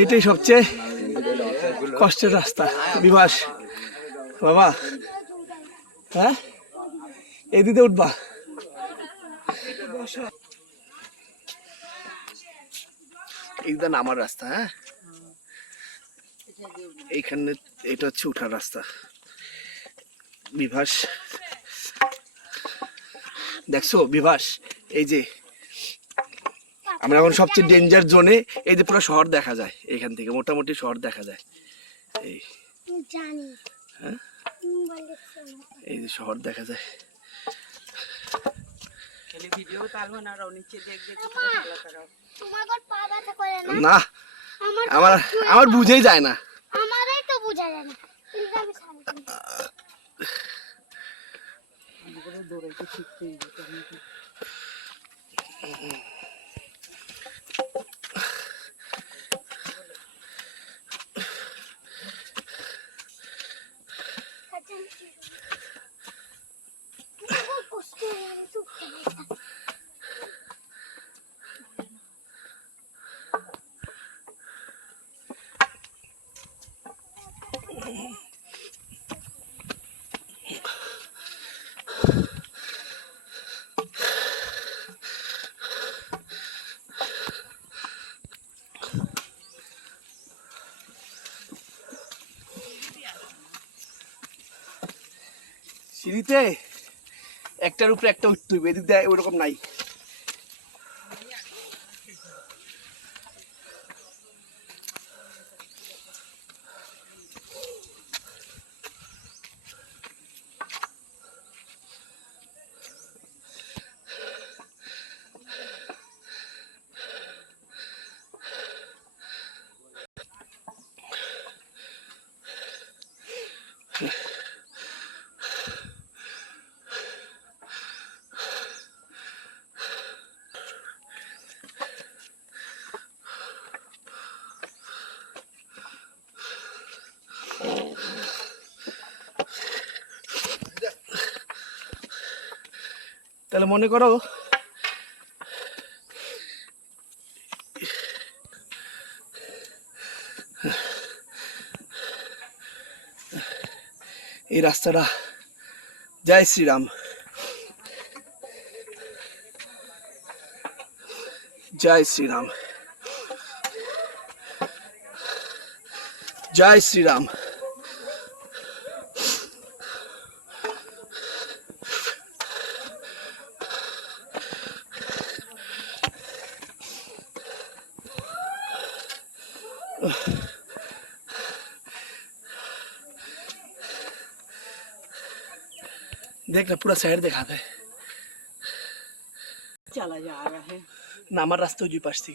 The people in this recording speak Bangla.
এটাই সবচেয়ে কষ্টের রাস্তা বিভাস বাবা। হ্যাঁ এই দিতে উঠবা। এইটা নামার রাস্তা। হ্যাঁ এইখানে এটা হচ্ছে উঠার রাস্তা। বিভাস দেখছো বিভাস, এই যে আমরা এখন সবচেয়ে ডেঞ্জার জোনে। এই যে পুরো শহর দেখা যায় এখান থেকে, মোটামুটি শহর দেখা যায়। এই হ্যাঁ এই যে শহর দেখা যায়। না আমার বুঝেই যায় না। সিঁড়িতে একটার উপরে একটা উঠতে হবে, এদিক দিয়ে ওরকম নাই। তাহলে মনে করো এই রাস্তাটা, জয় শ্রীরাম, জয় শ্রীরাম, জয় শ্রীরাম। देख ना पूरा शहर दिखाता है। चला जा रहा है ना हमारा रास्ता जी पास थी।